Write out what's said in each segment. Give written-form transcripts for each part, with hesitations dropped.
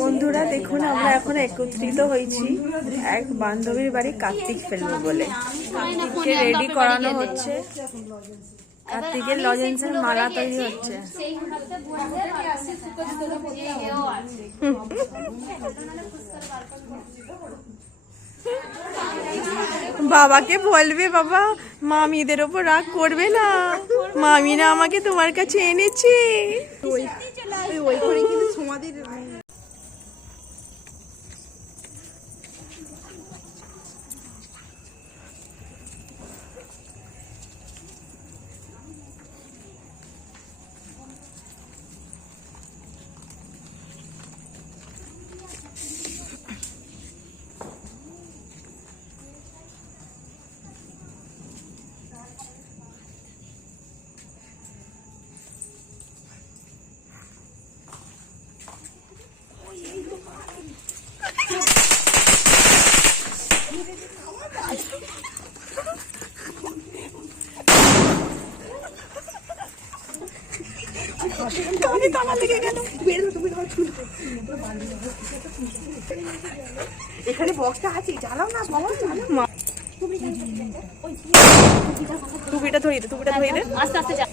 বন্ধুরা দেখুন, আমরা এখন একত্রিত হয়েছি এক বান্ধবীর বাড়ি কার্তিক ফেলবো বলে। কার্তিককে রেডি করানো হচ্ছে, কার্তিকের লজেন্সের মালা তৈরি হচ্ছে। বাবাকে বলবে, বাবা মামিদের ওপর রাগ করবে না, মামিরা আমাকে তোমার কাছে এনেছে। ওই করে কিন্তু সমাধির এখানে বক্সটা আছে, চালাও না বাবা, চালাও। টুপিটা ধরিয়ে দে, টুপিটা ধরিয়ে দে, আস্তে আস্তে যা।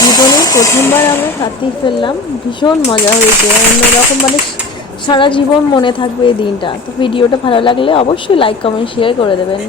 জীবনে প্রথমবার আমরা কার্তিক ফেললাম, ভীষণ মজা হয়েছে, অন্যরকম, মানে সারা জীবন মনে থাকবে এই দিনটা। তো ভিডিওটা ভালো লাগলে অবশ্যই লাইক কমেন্ট শেয়ার করে দেবেন।